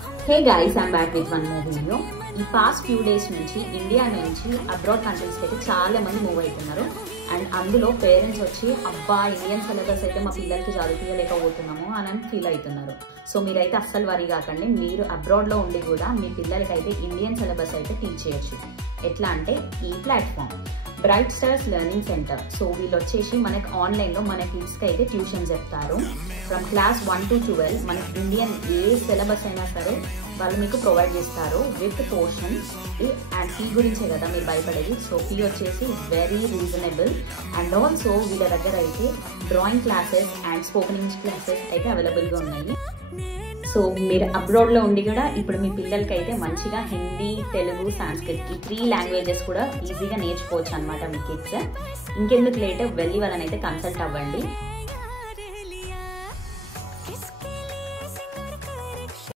Hey guys, I'm back with one more video. ఈ past few days నుంచి India నుంచి abroad కంట్రీస్కి అయితే చాలా మంది మూవ్ అవుతున్నారు. అండ్ అందులో పేరెంట్స్ వచ్చి అబ్బా ఇండియన్ సిలబస్ అయితే మా పిల్లలకి చదువుకోలేకపోతున్నాము అని ఫీల్ అవుతున్నారు. సో మీరైతే అస్సలు వరీ కాకండి, మీరు అబ్రాడ్లో ఉండి కూడా మీ పిల్లలకి అయితే ఇండియన్ సిలబస్ అయితే టీచ్ చేయొచ్చు. ఎట్లా అంటే ఈ platform bright stars learning centre. So వీళ్ళు వచ్చేసి మనకి ఆన్లైన్లో మన కిడ్స్కి అయితే ట్యూషన్ చెప్తారు. ఫ్రమ్ క్లాస్ 1 to 12 మనకి ఇండియన్ ఏ సిలబస్ అయినా సరే వాళ్ళు మీకు ప్రొవైడ్ చేస్తారు విత్ పోర్షన్. అండ్ ఫీ గురించే కదా మీరు భయపడేది. సో ఫీ వచ్చేసి వెరీ రీజనబుల్. అండ్ ఆల్సో వీళ్ళ దగ్గర అయితే drawing classes and spoken English classes అయితే అవైలబుల్గా ఉన్నాయి. సో మీరు అబ్రాడ్లో ఉండి కూడా ఇప్పుడు మీ పిల్లలకి అయితే మంచిగా హిందీ, తెలుగు, సంస్కృత్ ఈ 3 లాంగ్వేజెస్ కూడా ఈజీగా నేర్చుకోవచ్చు అనమాట మీ కిడ్స్. ఇంకెందుకు లేట్, వెళ్ళి వాళ్ళని అయితే కన్సల్ట్ అవ్వండి.